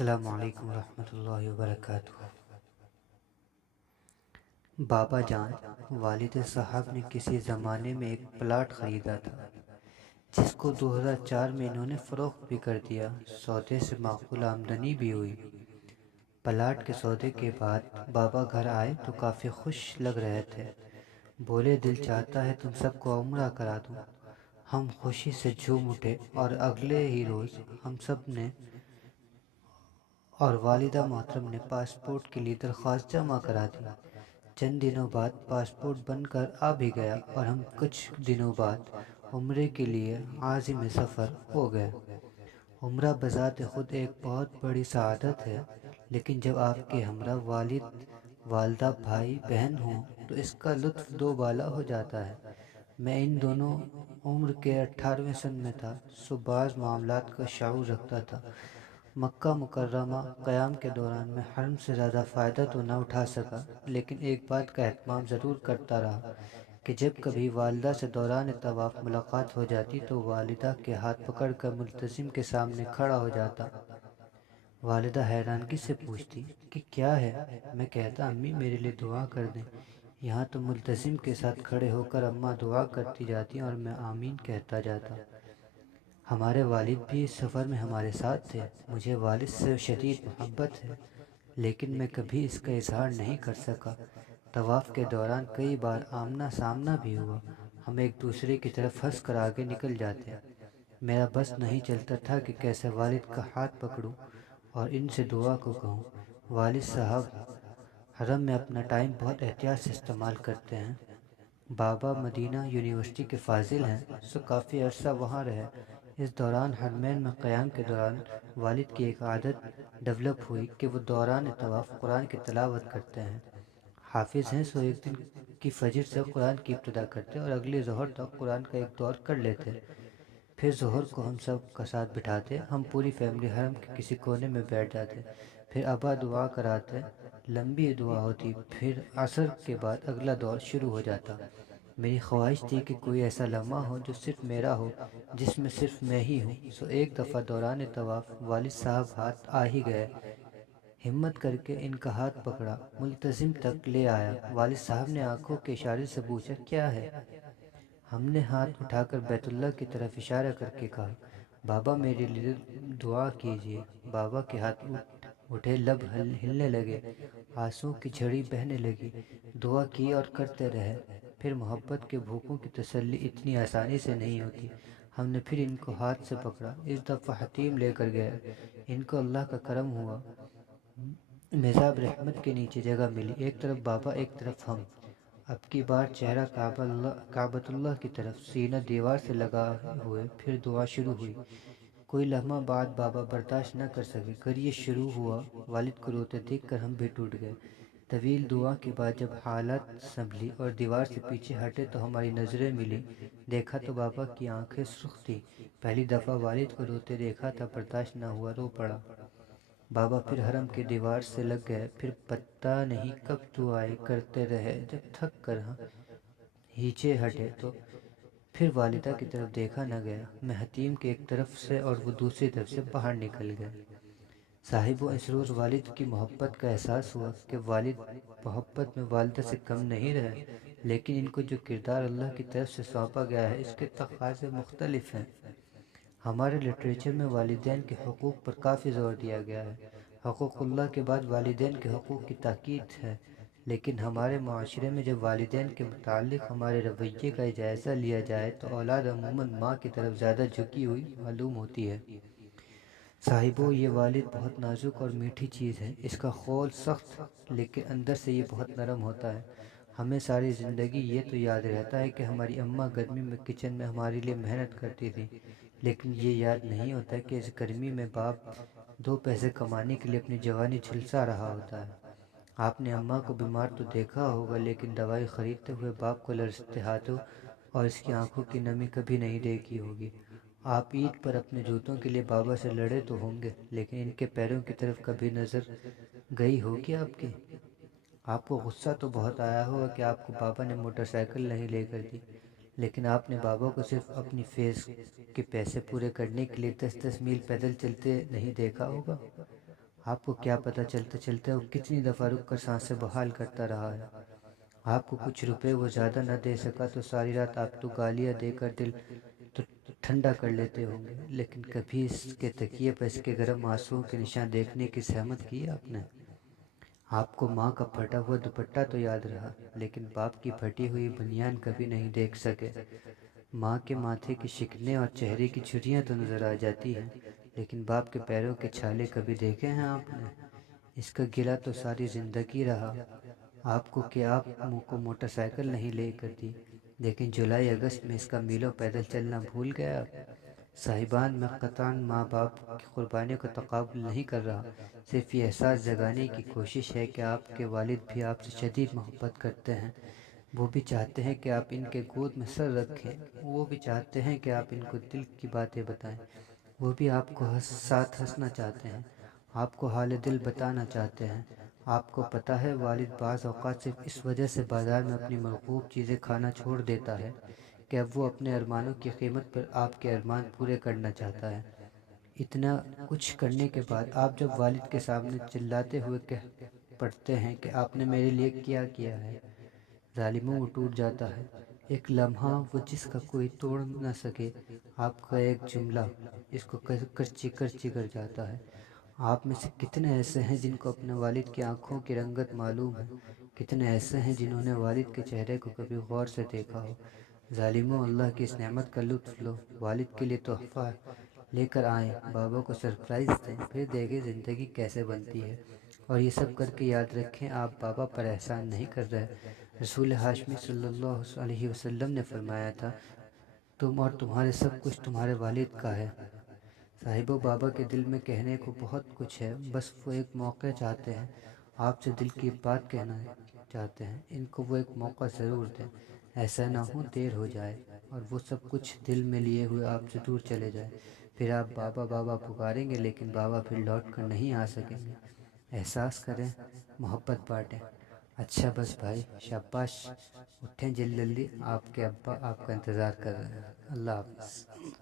السلام علیکم ورحمۃ اللہ وبرکاتہ۔ بابا جان، والد صاحب نے کسی زمانے میں ایک پلاٹ خریدا تھا جس کو 2004 میں انہوں نے فروخت بھی کر دیا۔ سودے سے معقول آمدنی بھی ہوئی۔ پلاٹ کے سودے کے بعد بابا گھر آئے تو کافی خوش لگ رہے تھے۔ بولے، دل چاہتا ہے تم سب کو عمرہ کرا دوں۔ ہم خوشی سے جھوم اٹھے اور اگلے ہی روز ہم سب نے اور والدہ محترم نے پاسپورٹ کے لیے درخواست جمع کرا دی۔ چند دنوں بعد پاسپورٹ بن کر آ بھی گیا اور ہم کچھ دنوں بعد عمرے کے لیے عازم سفر ہو گئے۔ عمرہ بذات خود ایک بہت بڑی سعادت ہے، لیکن جب آپ کے ہمراہ والد، والدہ، بھائی بہن ہوں تو اس کا لطف دو بالا ہو جاتا ہے۔ میں ان دونوں عمر کے 18ویں سن میں تھا، سو بعض معاملات کا شعور رکھتا تھا۔ مکہ مکرمہ قیام کے دوران میں حرم سے زیادہ فائدہ تو نہ اٹھا سکا، لیکن ایک بات کا اہتمام ضرور کرتا رہا کہ جب کبھی والدہ سے دوران طواف ملاقات ہو جاتی تو والدہ کے ہاتھ پکڑ کر ملتزم کے سامنے کھڑا ہو جاتا۔ والدہ حیرانگی سے پوچھتی کہ کیا ہے؟ میں کہتا، امی میرے لیے دعا کر دیں۔ یہاں تو ملتزم کے ساتھ کھڑے ہو کر اماں دعا کرتی جاتی اور میں آمین کہتا جاتا۔ ہمارے والد بھی اس سفر میں ہمارے ساتھ تھے۔ مجھے والد سے شدید محبت ہے، لیکن میں کبھی اس کا اظہار نہیں کر سکا۔ طواف کے دوران کئی بار آمنا سامنا بھی ہوا۔ ہم ایک دوسرے کی طرف ہنس کر آگے نکل جاتے۔ میرا بس نہیں چلتا تھا کہ کیسے والد کا ہاتھ پکڑوں اور ان سے دعا کو کہوں۔ والد صاحب حرم میں اپنا ٹائم بہت احتیاط سے استعمال کرتے ہیں۔ بابا مدینہ یونیورسٹی کے فاضل ہیں، سو کافی عرصہ وہاں رہے۔ اس دوران حرمین میں قیام کے دوران والد کی ایک عادت ڈیولپ ہوئی کہ وہ دوران طواف قرآن کی تلاوت کرتے ہیں۔ حافظ ہیں، سو ایک دن کی فجر سے قرآن کی ابتدا کرتے اور اگلی ظہر تک قرآن کا ایک دور کر لیتے۔ پھر ظہر کو ہم سب کا ساتھ بٹھاتے، ہم پوری فیملی حرم کے کسی کونے میں بیٹھ جاتے۔ پھر ابا دعا کراتے، لمبی دعا ہوتی۔ پھر عصر کے بعد اگلا دور شروع ہو جاتا۔ میری خواہش تھی کہ کوئی ایسا لمحہ ہو جو صرف میرا ہو، جس میں صرف میں ہی ہوں۔ سو ایک دفعہ دوران طواف والد صاحب ہاتھ آ ہی گئے۔ ہمت کر کے ان کا ہاتھ پکڑا، ملتزم تک لے آیا۔ والد صاحب نے آنکھوں کے اشارے سے پوچھا، کیا ہے؟ ہم نے ہاتھ اٹھا کر بیت اللہ کی طرف اشارہ کر کے کہا، بابا میرے لیے دعا کیجیے۔ بابا کے ہاتھ اٹھے، لب ہلنے لگے، آنسوں کی جھڑی بہنے لگی۔ دعا کی اور کرتے رہے۔ پھر محبت کے بھوکوں کی تسلی اتنی آسانی سے نہیں ہوتی۔ ہم نے پھر ان کو ہاتھ سے پکڑا۔ اس دفعہ حتیم لے کر گئے۔ ان کو اللہ کا کرم ہوا، میزاب رحمت کے نیچے جگہ ملی، ایک طرف بابا ایک طرف ہم۔ اب کی بار چہرہ کعبۃ اللہ کی طرف، سینہ دیوار سے لگا ہوئے۔ پھر دعا شروع ہوئی۔ کوئی لمحہ بعد بابا برداشت نہ کر سکے، یہ شروع ہوا۔ والد کو روتے دیکھ کر ہم بھی ٹوٹ گئے۔ طویل دعا کے بعد جب حالت سنبھلی اور دیوار سے پیچھے ہٹے تو ہماری نظریں ملی۔ دیکھا تو بابا کی آنکھیں سرخ تھیں۔ پہلی دفعہ والد کو روتے دیکھا تھا، برداشت نہ ہوا، رو پڑا۔ بابا پھر حرم کے دیوار سے لگ گئے۔ پھر پتہ نہیں کب دعائیں کرتے رہے، جب تھک کر ہیچے ہٹے تو پھر والدہ کی طرف دیکھا نہ گیا۔ میں حتیم کے ایک طرف سے اور وہ دوسری طرف سے باہر نکل گئے۔ صاحب و اس روز والد کی محبت کا احساس ہوا کہ والد محبت میں والدہ سے کم نہیں رہے، لیکن ان کو جو کردار اللہ کی طرف سے سونپا گیا ہے اس کے تقاضے مختلف ہیں۔ ہمارے لٹریچر میں والدین کے حقوق پر کافی زور دیا گیا ہے۔ حقوق اللہ کے بعد والدین کے حقوق کی تاکید ہے، لیکن ہمارے معاشرے میں جب والدین کے متعلق ہمارے رویے کا جائزہ لیا جائے تو اولاد عموماً ماں کی طرف زیادہ جھکی ہوئی معلوم ہوتی ہے۔ صاحبو، یہ والد بہت نازک اور میٹھی چیز ہے۔ اس کا خول سخت، لیکن اندر سے یہ بہت نرم ہوتا ہے۔ ہمیں ساری زندگی یہ تو یاد رہتا ہے کہ ہماری اماں گرمی میں کچن میں ہمارے لیے محنت کرتی تھی، لیکن یہ یاد نہیں ہوتا کہ اس گرمی میں باپ دو پیسے کمانے کے لیے اپنی جوانی جھلسا رہا ہوتا ہے۔ آپ نے اماں کو بیمار تو دیکھا ہوگا، لیکن دوائی خریدتے ہوئے باپ کو لرزتے ہاتھوں اور اس کی آنکھوں کی نمی کبھی نہیں دیکھی ہوگی۔ آپ عید پر اپنے جوتوں کے لیے بابا سے لڑے تو ہوں گے، لیکن ان کے پیروں کی طرف کبھی نظر گئی ہوگی آپ کی؟ آپ کو غصہ تو بہت آیا ہوگا کہ آپ کو بابا نے موٹر سائیکل نہیں لے کر دی، لیکن آپ نے بابا کو صرف اپنی فیس کے پیسے پورے کرنے کے لیے 10-10 میل پیدل چلتے نہیں دیکھا ہوگا۔ آپ کو کیا پتہ چلتے چلتے وہ کتنی دفعہ رک کر سانسیں بحال کرتا رہا ہے۔ آپ کو کچھ روپے وہ زیادہ نہ دے سکا تو ساری رات آپ تو گالیاں دے کر دل تو ٹھنڈا کر لیتے ہوں گے، لیکن کبھی اس کے تکیے پر اس کے گرم آنسوؤں کے نشان دیکھنے کی زحمت کی آپ نے؟ آپ کو ماں کا پھٹا ہوا دوپٹہ تو یاد رہا، لیکن باپ کی پھٹی ہوئی بنیان کبھی نہیں دیکھ سکے۔ ماں کے ماتھے کی شکنیں اور چہرے کی جھریاں تو نظر آ جاتی ہیں، لیکن باپ کے پیروں کے چھالے کبھی دیکھے ہیں آپ نے؟ اس کا گلہ تو ساری زندگی رہا آپ کو کہ آپ منہ کو موٹر سائیکل نہیں لے کر دی، لیکن جولائی اگست میں اس کا میلوں پیدل چلنا بھول گیا آپ؟ صاحبان، میں قطعاً ماں باپ کی قربانیوں کا تقابل نہیں کر رہا، صرف یہ احساس جگانے کی کوشش ہے کہ آپ کے والد بھی آپ سے شدید محبت کرتے ہیں۔ وہ بھی چاہتے ہیں کہ آپ ان کے گود میں سر رکھیں، وہ بھی چاہتے ہیں کہ آپ ان کو دل کی باتیں بتائیں، وہ بھی آپ کو ساتھ ہنسنا چاہتے ہیں، آپ کو حال دل بتانا چاہتے ہیں۔ آپ کو پتہ ہے والد بعض اوقات صرف اس وجہ سے بازار میں اپنی مرغوب چیزیں کھانا چھوڑ دیتا ہے کہ اب وہ اپنے ارمانوں کی قیمت پر آپ کے ارمان پورے کرنا چاہتا ہے۔ اتنا کچھ کرنے کے بعد آپ جب والد کے سامنے چلاتے ہوئے کہہ پڑتے ہیں کہ آپ نے میرے لیے کیا کیا ہے، ظالموں وہ ٹوٹ جاتا ہے۔ ایک لمحہ وہ جس کا کوئی توڑ نہ سکے، آپ کا ایک جملہ جس کو کرچی کرچی کر جاتا ہے۔ آپ میں سے کتنے ایسے ہیں جن کو اپنے والد کی آنکھوں کی رنگت معلوم ہے؟ کتنے ایسے ہیں جنہوں نے والد کے چہرے کو کبھی غور سے دیکھا ہو؟ ظالموں، اللہ کی اس نعمت کا لطف لو، والد کے لیے تحفہ لے کر آئیں، بابا کو سرپرائز دیں، پھر دیکھیں زندگی کیسے بنتی ہے۔ اور یہ سب کر کے یاد رکھیں، آپ بابا پر احسان نہیں کر رہے۔ رسول ہاشمی صلی اللہ علیہ وسلم نے فرمایا تھا، تم اور تمہارے سب کچھ تمہارے والد کا ہے۔ صاحب و بابا کے دل میں کہنے کو بہت کچھ ہے، بس وہ ایک موقع چاہتے ہیں، آپ سے دل کی بات کہنا چاہتے ہیں، ان کو وہ ایک موقع ضرور دیں، ایسا نہ ہو دیر ہو جائے اور وہ سب کچھ دل میں لیے ہوئے آپ سے دور چلے جائے، پھر آپ بابا بابا پکاریں گے لیکن بابا پھر لوٹ کر نہیں آ سکیں گے۔ احساس کریں، محبت بانٹیں۔ اچھا بس بھائی، شاباش، اٹھیں جلدی جلدی، آپ کے ابا آپ کا انتظار کر رہے ہیں۔ اللہ حافظ۔